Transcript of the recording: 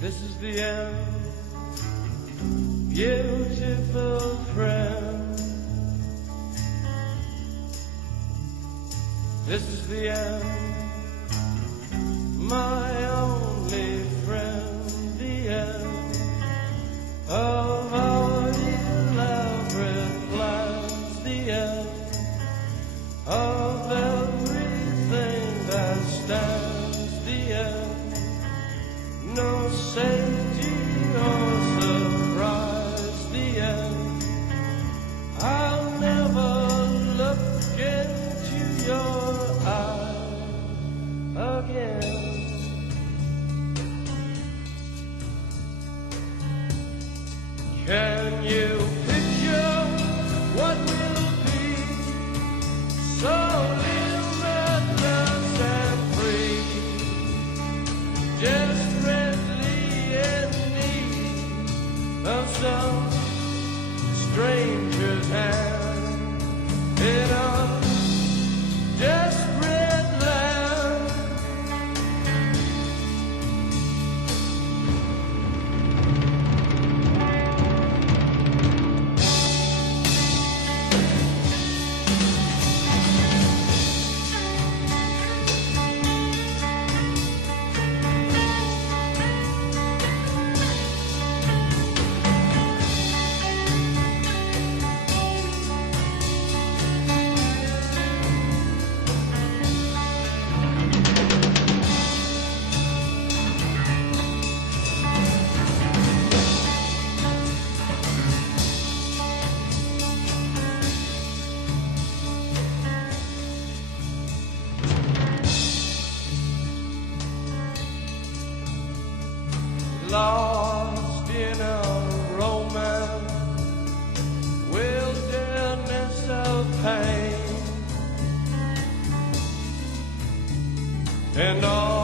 This is the end, beautiful friend. This is the end, my only friend. The end of our elaborate plans. The end of everything that stands. The end, no safety or surprise. The end, I'll never look into your eyes again. Can you picture what will be so limitless and free? Desperately in need of some stranger's hand in a desperate land. Lost in a romance, wilderness of pain, and all